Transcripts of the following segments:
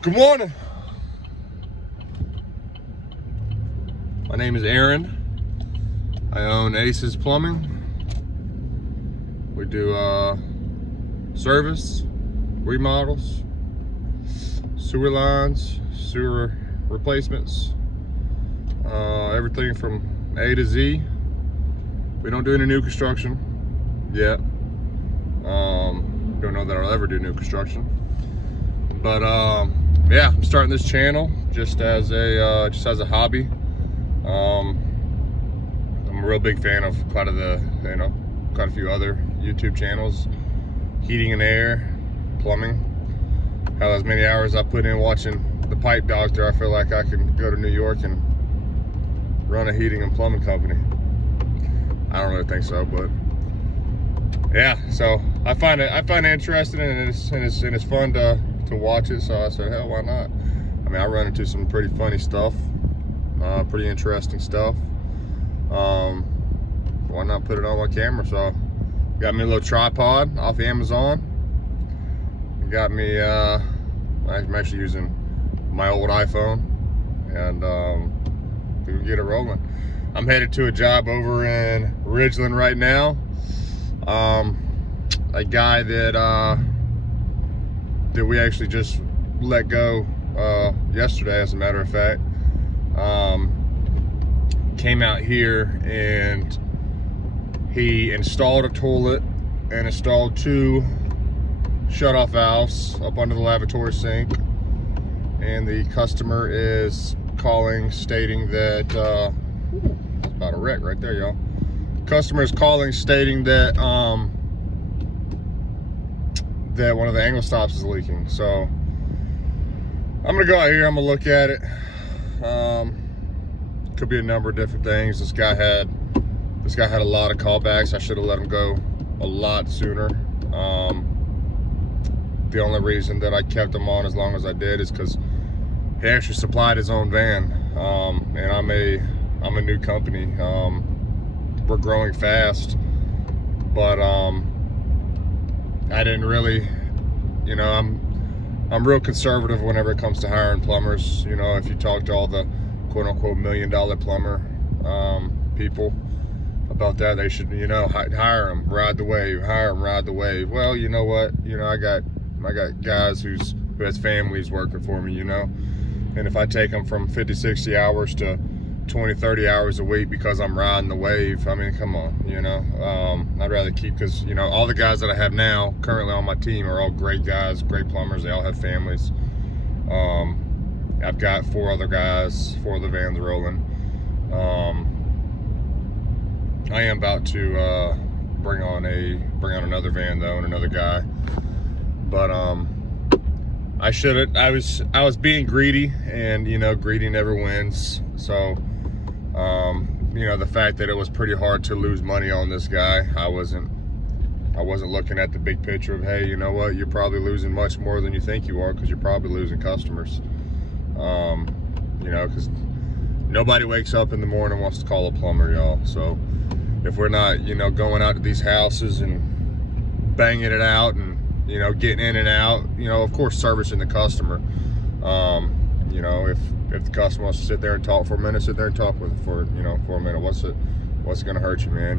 Good morning. My name is Aaron. I own Aces Plumbing. We do service, remodels, sewer lines, sewer replacements, everything from A to Z. We don't do any new construction yet. Don't know that I'll ever do new construction, but yeah, I'm starting this channel just as a hobby. I'm a real big fan of quite a few other YouTube channels, heating and air, plumbing. How as many hours I put in watching The Pipe Doctor, I feel like I can go to New York and run a heating and plumbing company. I don't really think so, but yeah. So I find it interesting, and it's fun to watch it. So I said, hell, why not? I mean, I run into some pretty funny stuff, pretty interesting stuff. Why not put it on my camera? So got me a little tripod off Amazon. Got me I'm actually using my old iPhone, and we can get it rolling. I'm headed to a job over in Ridgeland right now. A guy that we actually just let go yesterday, as a matter of fact, came out here and he installed a toilet and installed 2 shut-off valves up under the lavatory sink, and the customer is calling stating that that's about a wreck right there, y'all. Customer is calling stating that that one of the angle stops is leaking. So I'm gonna go out here, I'm gonna look at it. Could be a number of different things. This guy had a lot of callbacks. I should have let him go a lot sooner. The only reason that I kept him on as long as I did is because he actually supplied his own van. And I'm a new company. We're growing fast, but I didn't really, I'm real conservative whenever it comes to hiring plumbers. If you talk to all the quote-unquote $1 million plumber people about that, they should, hire them, ride the wave, hire them, ride the wave. Well, you know what? I got guys who has families working for me, and if I take them from 50, 60 hours to 20, 30 hours a week because I'm riding the wave, I mean, come on, I'd rather keep, because, all the guys that I have now currently on my team are all great guys, great plumbers. They all have families. I've got 4 other guys, 4 other vans rolling. I am about to bring on another van though, and another guy. But I was being greedy, and greedy never wins. So the fact that it was pretty hard to lose money on this guy, I wasn't looking at the big picture of, hey, you know what, you're probably losing much more than you think you are, because you're probably losing customers. Because nobody wakes up in the morning and wants to call a plumber, y'all. So if we're not, going out to these houses and banging it out and, getting in and out, of course, servicing the customer. If the customer wants to sit there and talk for a minute, sit there and talk with it for a minute. What's it gonna hurt you, man?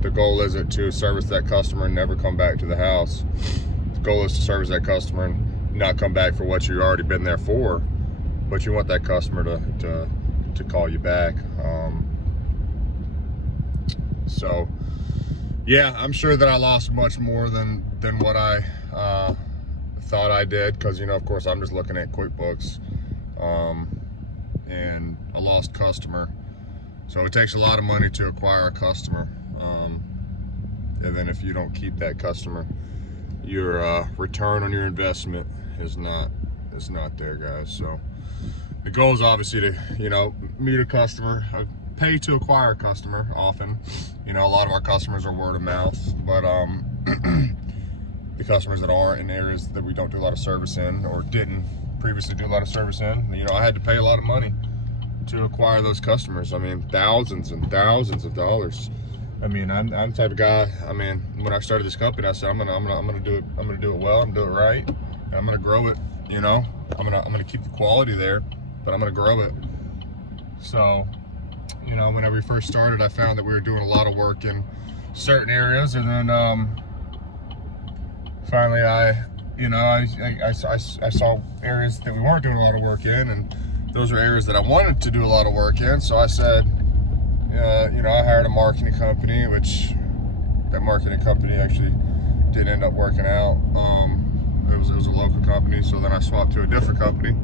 The goal isn't to service that customer and never come back to the house. The goal is to service that customer and not come back for what you've already been there for, but you want that customer to call you back. So yeah, I'm sure that I lost much more than what I thought I did, because of course I'm just looking at QuickBooks, and a lost customer. So it takes a lot of money to acquire a customer, and then if you don't keep that customer, your return on your investment is not there, guys. So the goal is obviously to meet a customer, pay to acquire a customer. Often, a lot of our customers are word of mouth, but the customers that aren't in areas that we don't do a lot of service in, or didn't previously do a lot of service in, I had to pay a lot of money to acquire those customers. I mean, thousands and thousands of dollars. I mean, I'm the type of guy. I mean, when I started this company, I said I'm gonna do it well. I'm gonna do it right, and I'm gonna grow it you know, I'm gonna keep the quality there, but I'm gonna grow it. So, you know, whenever we first started, I found that we were doing a lot of work in certain areas, and then finally I saw areas that we weren't doing a lot of work in, and those are areas that I wanted to do a lot of work in. So I said, you know, I hired a marketing company, which that marketing company actually didn't end up working out. It was a local company, so then I swapped to a different company,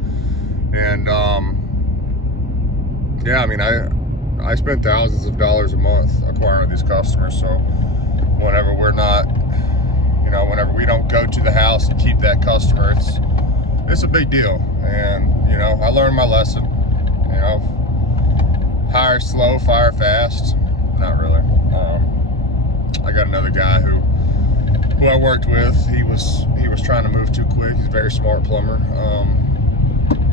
and yeah, I mean, I spend thousands of dollars a month acquiring these customers. So whenever we're not, you know, whenever we don't go to the house and keep that customer, it's a big deal. And you know, I learned my lesson. You know, hire slow, fire fast. Not really. I got another guy who I worked with. He was trying to move too quick. He's a very smart plumber.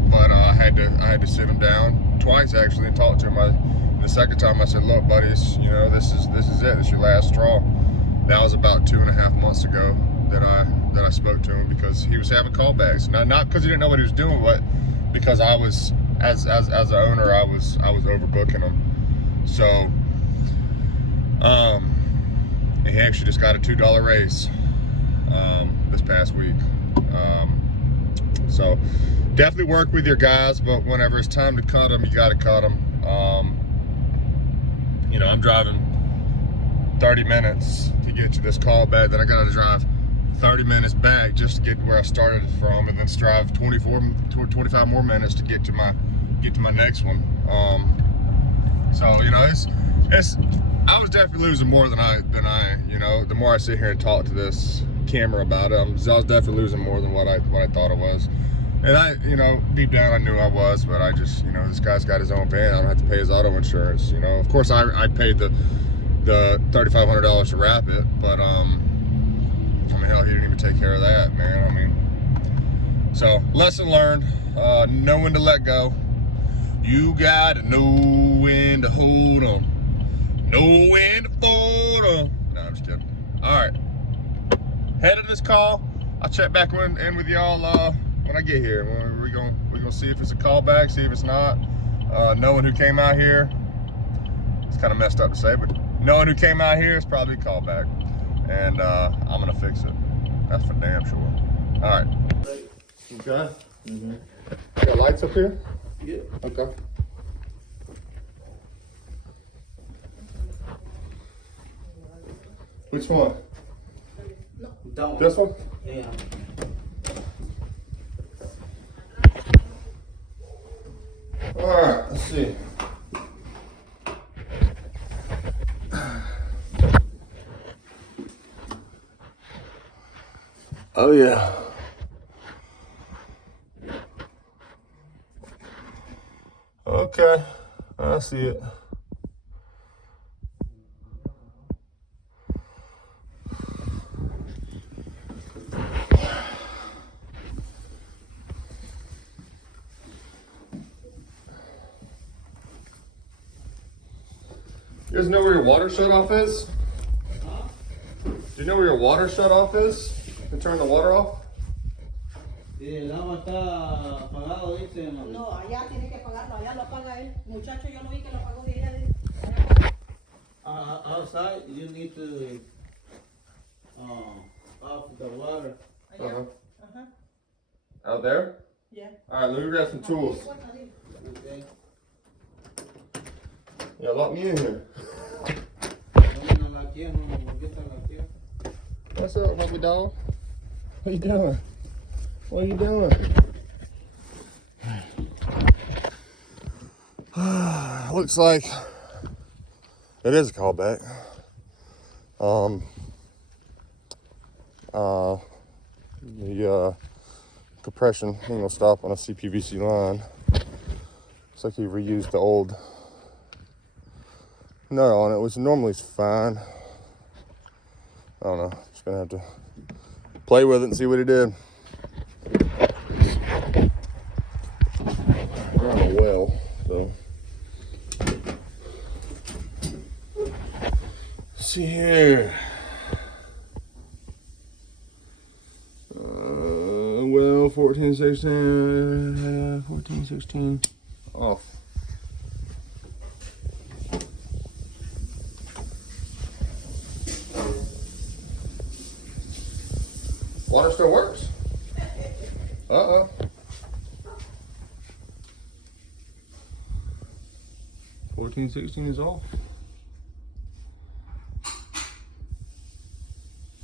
But I had to sit him down twice actually and talk to him. The second time I said, look, buddy, you know, this is it. This is your last straw. That was about 2.5 months ago that I spoke to him, because he was having callbacks. Not because he didn't know what he was doing, but because I was, as an owner, I was overbooking him. So he actually just got a $2 raise this past week. So definitely work with your guys, but whenever it's time to cut them, you got to cut them. You know, I'm driving 30 minutes to get to this callback, then I got to drive 30 minutes back just to get where I started from, and then drive 25 more minutes to get to my next one. So you know, I was definitely losing more than I you know, the more I sit here and talk to this camera about it, I was definitely losing more than what I thought it was. And I, you know, deep down I knew I was, but I just, you know, this guy's got his own van. I don't have to pay his auto insurance. You know, of course I paid the $3,500 to wrap it, but I mean, hell, he didn't even take care of that, man. I mean, so lesson learned. Know when to let go. You gotta know when to hold on. Know when to fold on. No, I'm just kidding. All right, headed this call. I'll check back in with y'all when I get here. We're gonna see if it's a callback, see if it's not. Knowing who came out here, it's kind of messed up to say, but knowing who came out here is probably a callback, and I'm gonna fix it. That's for damn sure. All right. Okay. Mm-hmm. Got lights up here? Yeah. Okay. Which one? That one. This one? Yeah. All right, let's see. Oh yeah. Okay, I see it. You guys know where your water shut off is? Huh? Do you know where your water shut off is? To turn the water off? El agua está apagado, dice. No, allá tiene que pagarlo, allá lo paga él. Muchacho, yo lo vi que lo pagó de ella. Outside, you need to off the water. Uh-huh. Ajá. Out there? Yeah. All right, let me grab some tools. Okay. Yeah, lock me in here. What's up, puppy dog? What you doing? What are you doing? Looks like it is a callback. The compression ain't gonna stop on a CPVC line. Looks like he reused the old nut on it, which normally is fine. I don't know. Just gonna have to play with it and see what he did. We're on a well, so. Let's see here. Well, for 14, 16, 14, 16 off. Water still works. Uh-oh. 14, 16 is off.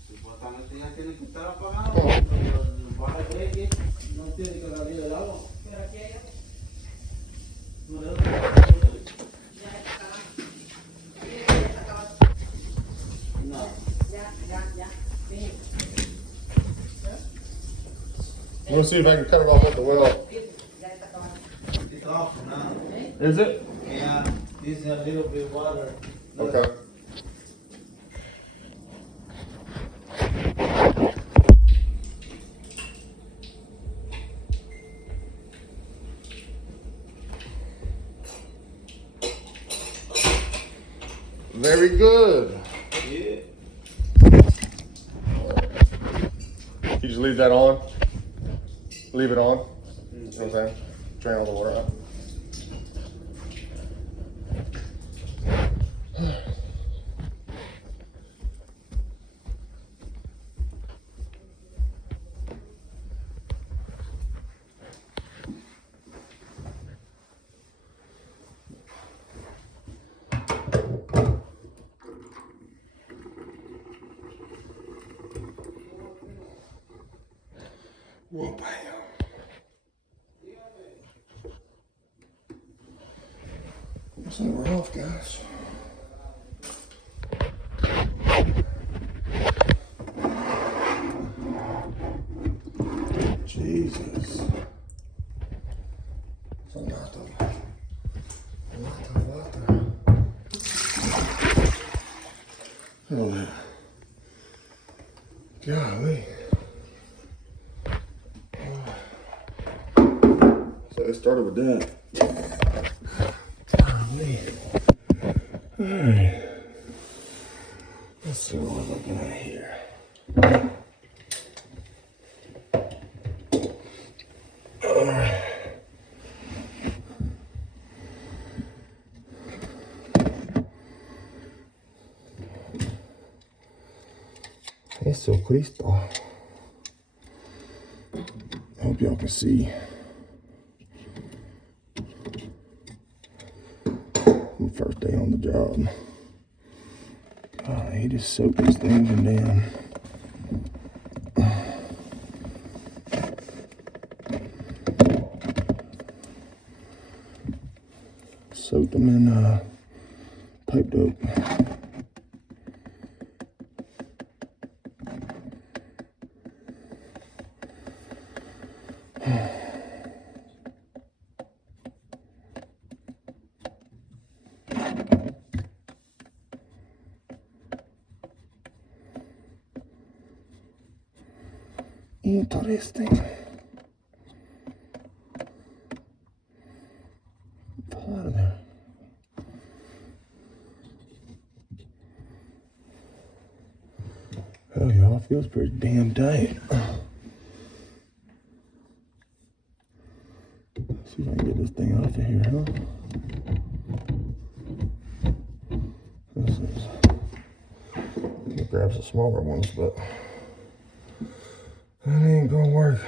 Supuestamente ya tiene que estar apagado. Pero baja el breque, no tiene que salir el agua. Pero aquí hay otro. No le Ya está acabando. Ya está acabando. No. Ya. Sí. I'm gonna see if I can cut it off at the well. Ya está acabando. It's off now. Is it? Yeah, this is a little bit water. Okay. Very good. Yeah. You just leave that on. Leave it on. You know what I'm saying? Drain all the water out. Whoa, bam. Looks like we're off, guys. Jesus. Oh, man. Golly. So it started with that. Golly. Alright. Let's see what we're looking at here. Alright. Eso Cristo. I hope y'all can see. First day on the job. He just soaked these things and then soaked them in pipe dope. Interesting. Pull out of there. Hell, y'all, feels pretty damn tight. See if I can get this thing off of here, huh? This is. I'm gonna grab some smaller ones, but that ain't gonna work.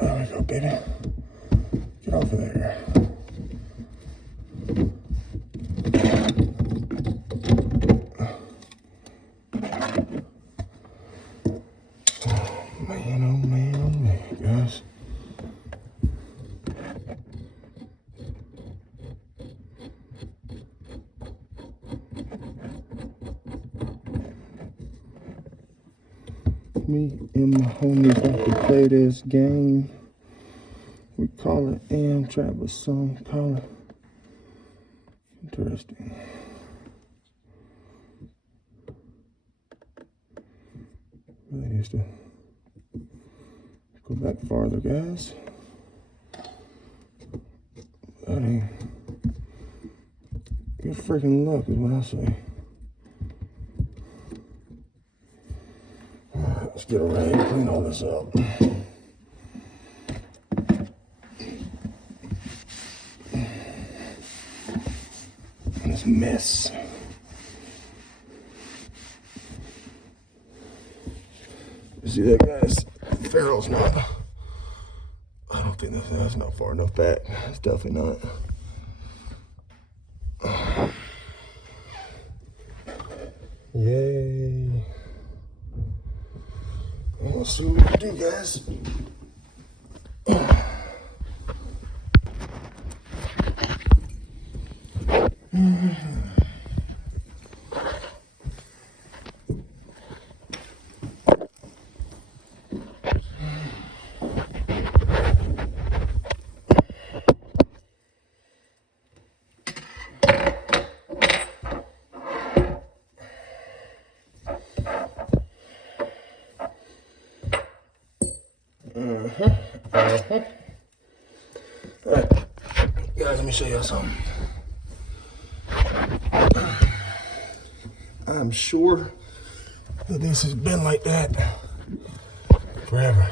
There we go, baby. Get off of there. Oh man, guys. Me and my homies about to play this game. We call it Am Travis Song. Call it interesting. Really needs to go back farther, guys. Good freaking luck is what I say. Alright, let's get around and clean all this up. This mess. You see that, guys? Ferrule's not. I don't think that's not far enough back. It's definitely not. Yay. Well, let's see what we can do, guys. Alright, guys, let me show y'all something. I'm sure that this has been like that forever,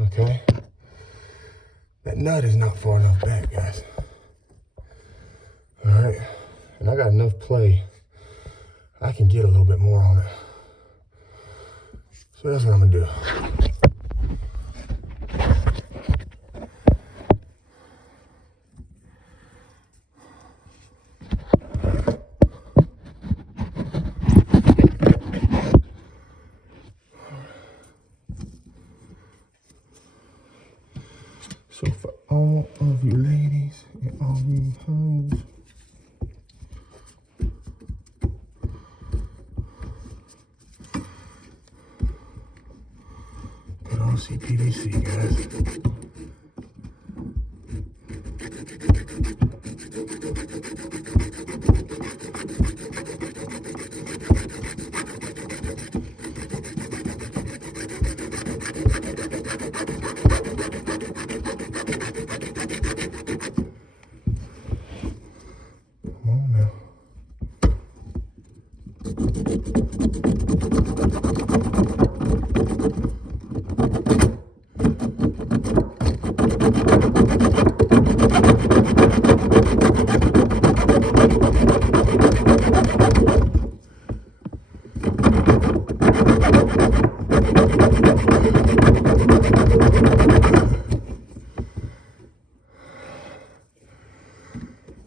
okay? That nut is not far enough back, guys. Alright, and I got enough play. I can get a little bit more on it. So that's what I'm gonna do. So for all of you ladies and all you hoes, put on CPVC, guys.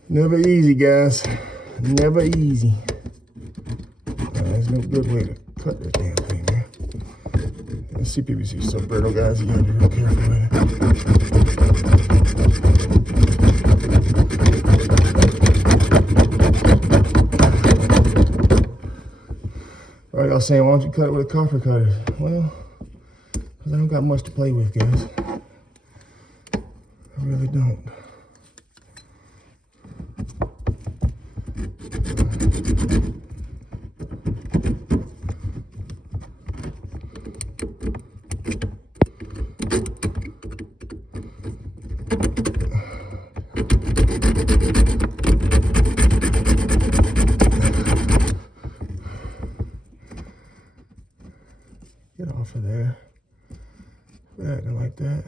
Never easy, guys. Never easy. There's no good way to cut this damn thing, man. The CPVC is so brittle, guys. You gotta be real careful with it. All right, y'all saying, why don't you cut it with a copper cutter? Well, because I don't got much to play with, guys. I really don't. Get off of there. Quit acting like that.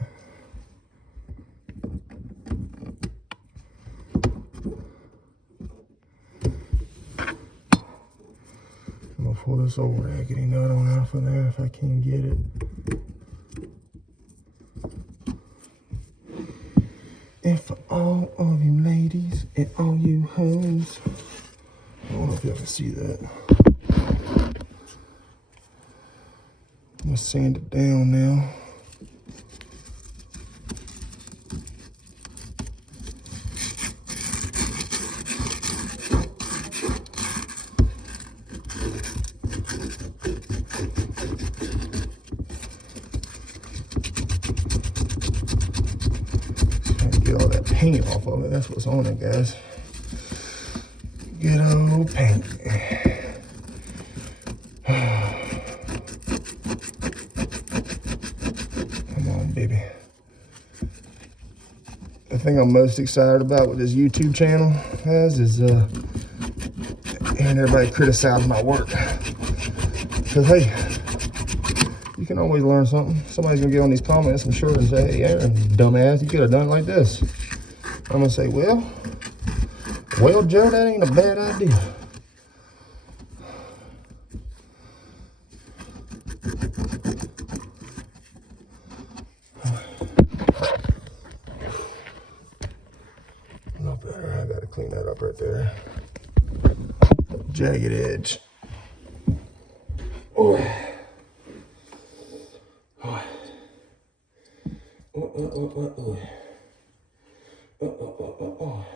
I'm gonna pull this old raggedy nut on off of there if I can get it. And for all of you ladies and all you hoes, I don't know if y'all can see that. I'm gonna sand it down now. Get all that paint off of it. That's what's on it, guys. Good old paint. Come on, baby. The thing I'm most excited about with this YouTube channel, guys, is hearing everybody criticize my work. Because, hey, you can always learn something. Somebody's going to get on these comments, I'm sure, and say, hey, Aaron, dumbass, you could have done it like this. I'm going to say, well, Joe, that ain't a bad idea. No better. I got to clean that up right there. Jagged edge. Oh. Oh. Oh.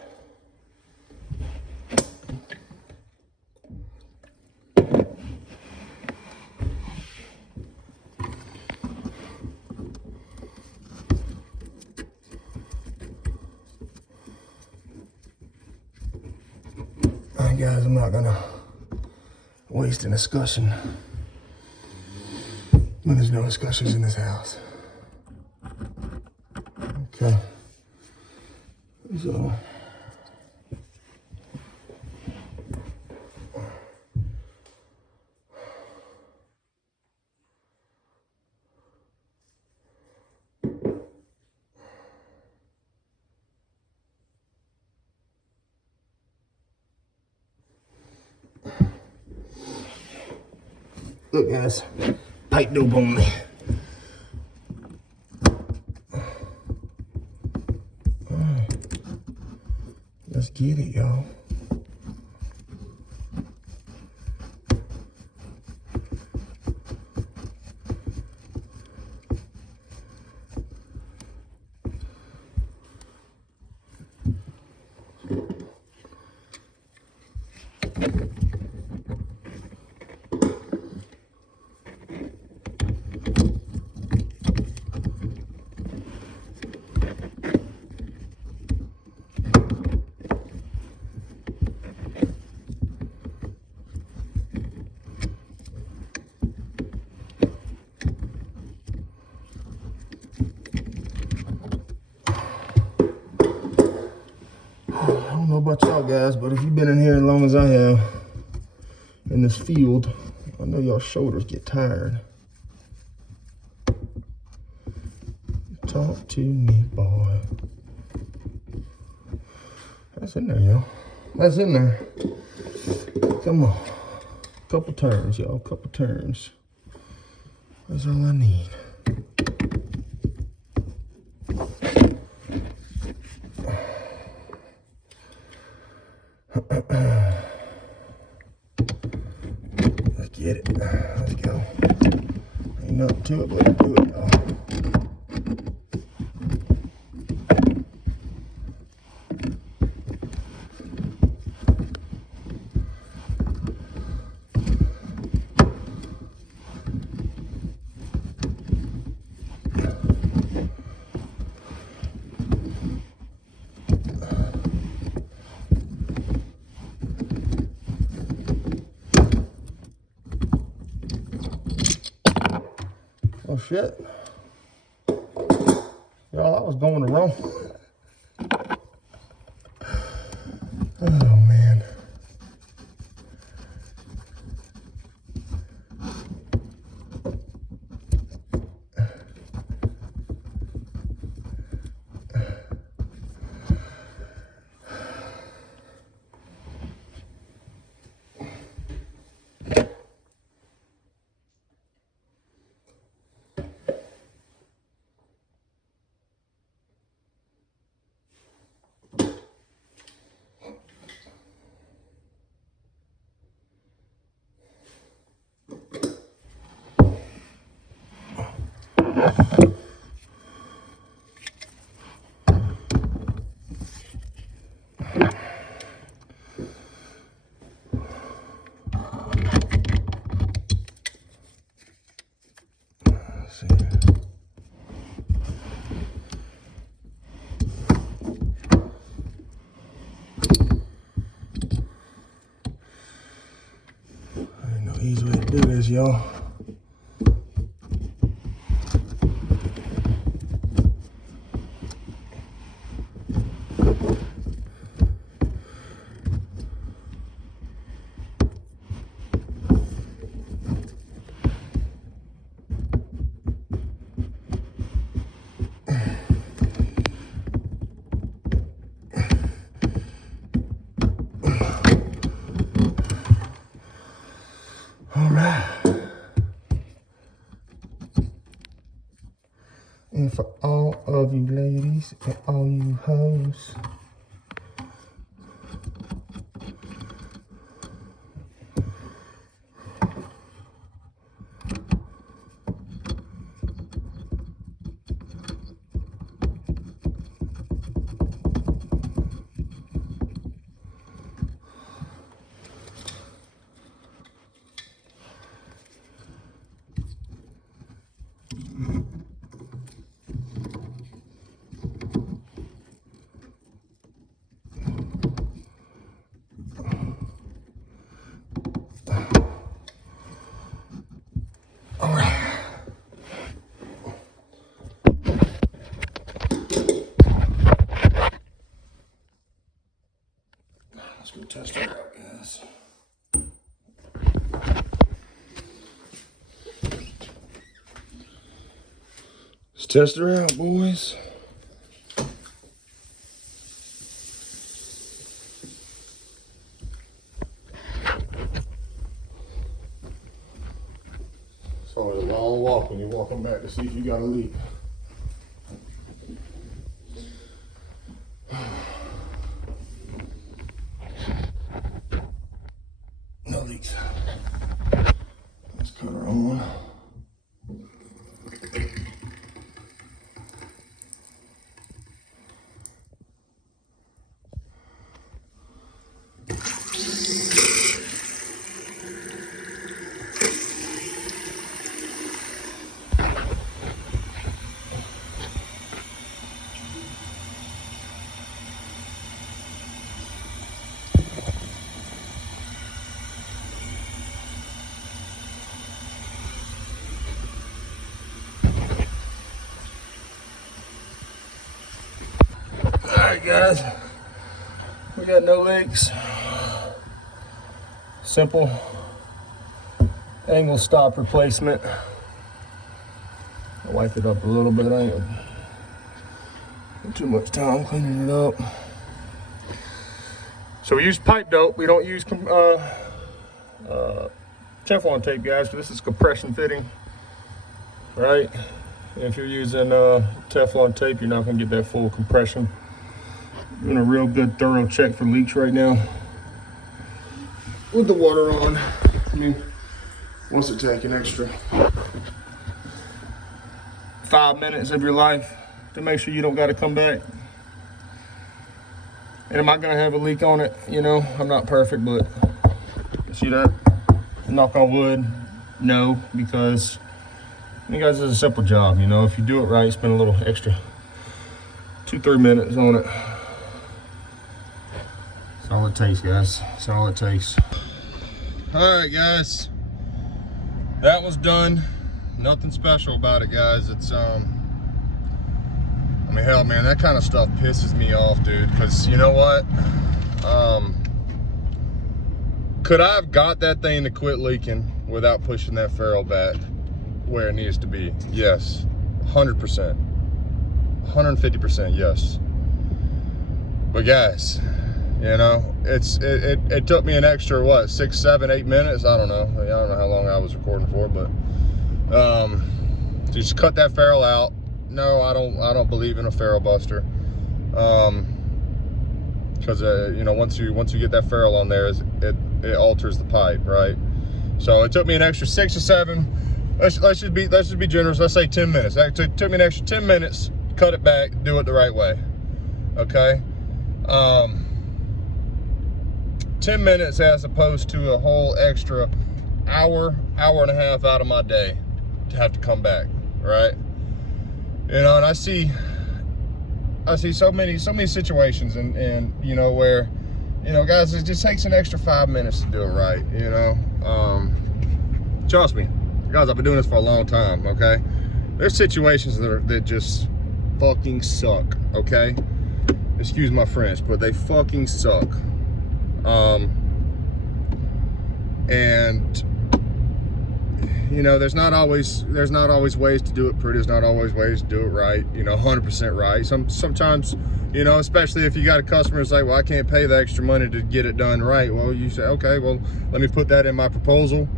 Alright guys, I'm not gonna waste a discussion when there's no discussions in this house. Okay. So look guys, pipe dope on me. Alright. Let's get it, y'all. I don't know about y'all guys, but if you've been in here as long as I have in this field, I know y'all shoulders get tired. Talk to me, boy. That's in there, y'all. That's in there. Come on. Couple turns, y'all. Couple turns. That's all I need. Let's get it. Let's go. Ain't nothing to it, but let's do it, y'all. Oh shit. Y'all, I was going the wrong. Oh man. Let's see. Ain't no easy way to do this, y'all. boys. Let's go test it out, guys. Let's test her out, boys. It's always a long walk when you're walking back to see if you got a leak. No leaks. Let's cut her on. Alright guys, we got no leaks. Simple angle stop replacement. I wiped it up a little bit. I ain't had too much time cleaning it up. So we use pipe dope. We don't use Teflon tape, guys, because this is compression fitting, right? If you're using Teflon tape, you're not going to get that full compression. Doing a real good thorough check for leaks right now with the water on. I mean, what's it take? An extra 5 minutes of your life to make sure you don't got to come back? And am I gonna have a leak on it? You know, I'm not perfect, but see that? Knock on wood, no, because you guys, it's a simple job. You know, if you do it right, spend a little extra 2-3 minutes on it. That's all it takes, guys. That's all it takes. All right, guys, that was done. Nothing special about it, guys. It's I mean, hell, man, that kind of stuff pisses me off, dude, because you know what? Could I have got that thing to quit leaking without pushing that ferrule back where it needs to be? Yes, 100%, 150%, yes. But guys, you know, it took me an extra, what, 6, 7, 8 minutes? I don't know how long I was recording for, but just cut that ferrule out. No, I don't believe in a ferrule buster, because you know, once you get that ferrule on there, it alters the pipe, right? So it took me an extra 6 or 7. Let's just be generous. Let's say 10 minutes. It took me an extra 10 minutes. Cut it back. Do it the right way. Okay. 10 minutes as opposed to a whole extra hour and a half out of my day to have to come back, right? You know, and I see so many situations and you know, where, you know, guys, it just takes an extra 5 minutes to do it right, you know. Trust me, guys, I've been doing this for a long time, okay? There's situations that just fucking suck, okay? Excuse my French, but they fucking suck. And you know, there's not always ways to do it pretty. There's not always ways to do it right, you know, 100% right. Sometimes, you know, especially if you got a customer that's like, well, I can't pay the extra money to get it done right. Well, you say, okay, well, let me put that in my proposal,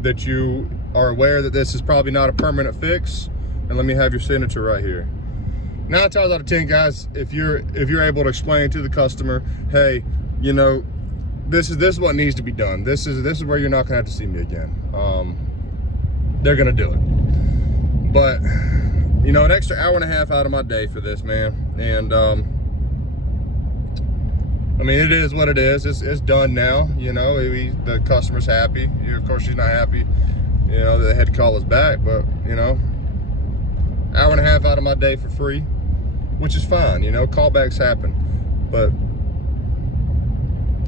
that you are aware that this is probably not a permanent fix, and let me have your signature right here. 9 times out of 10, guys, if you're able to explain to the customer, hey, you know, this is what needs to be done. This is where you're not gonna have to see me again. They're gonna do it. But you know, an extra hour and a half out of my day for this, man. And I mean, it is what it is. It's done now. You know, the customer's happy. Of course, she's not happy, you know, that they had to call us back. But you know, hour and a half out of my day for free, which is fine. You know, callbacks happen, but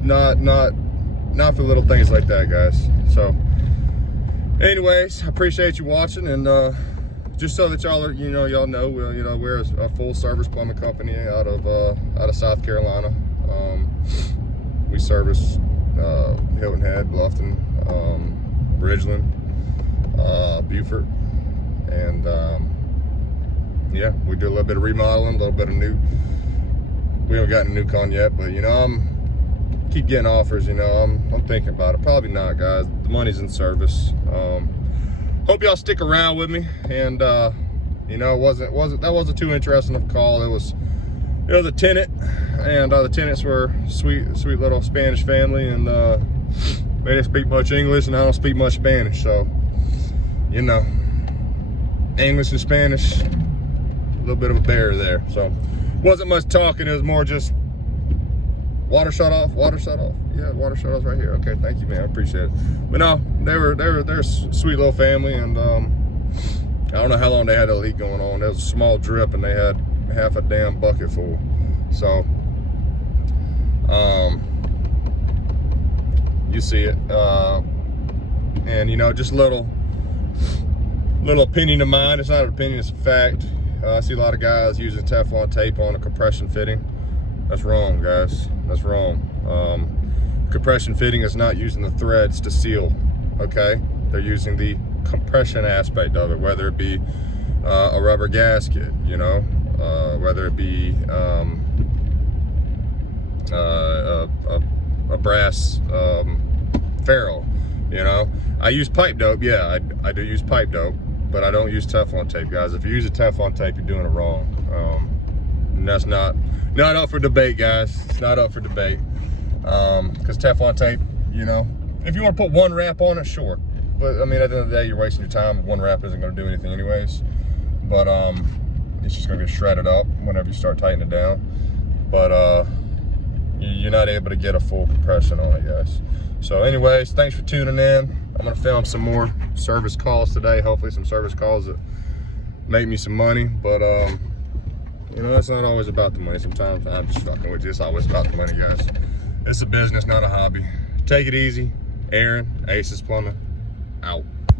not for little things like that, guys. So anyways, I appreciate you watching, and just so that y'all know, we're a full service plumbing company out of South Carolina. We service Hilton Head, Bluffton, Bridgeland, Beaufort, and yeah, we do a little bit of remodeling, a little bit of new. We haven't gotten a new con yet, but you know, keep getting offers. You know, I'm thinking about it. Probably not, guys. The money's in service. Hope y'all stick around with me. And you know, that wasn't too interesting of a call. It was a tenant, and the tenants were sweet little Spanish family, and they didn't speak much English, and I don't speak much Spanish. So, you know, English and Spanish, a little bit of a barrier there. So, wasn't much talking. It was more just water shut off. Yeah, water shut off right here. Okay, thank you, man. I appreciate it. But no, they're a sweet little family, and I don't know how long they had that leak going on. There was a small drip, and they had half a damn bucket full. So you see it, and you know, just little opinion of mine. It's not an opinion, it's a fact. I see a lot of guys using Teflon tape on a compression fitting. That's wrong, guys. That's wrong. Compression fitting is not using the threads to seal, okay? They're using the compression aspect of it, whether it be a rubber gasket, you know, whether it be a brass ferrule, you know. I use pipe dope, yeah, I do use pipe dope, but I don't use Teflon tape, guys. If you use a Teflon tape, you're doing it wrong. And that's not up for debate, guys. It's not up for debate. Because Teflon tape, you know, if you want to put one wrap on it, sure. But I mean, at the end of the day, you're wasting your time. One wrap isn't going to do anything anyways. But it's just going to get shredded up whenever you start tightening it down. But you're not able to get a full compression on it, guys. So anyways, thanks for tuning in. I'm going to film some more service calls today. Hopefully some service calls that make me some money. But you know, it's not always about the money. Sometimes I'm just fucking with you. It's always about the money, guys. It's a business, not a hobby. Take it easy. Aaron, Aces Plumbing, out.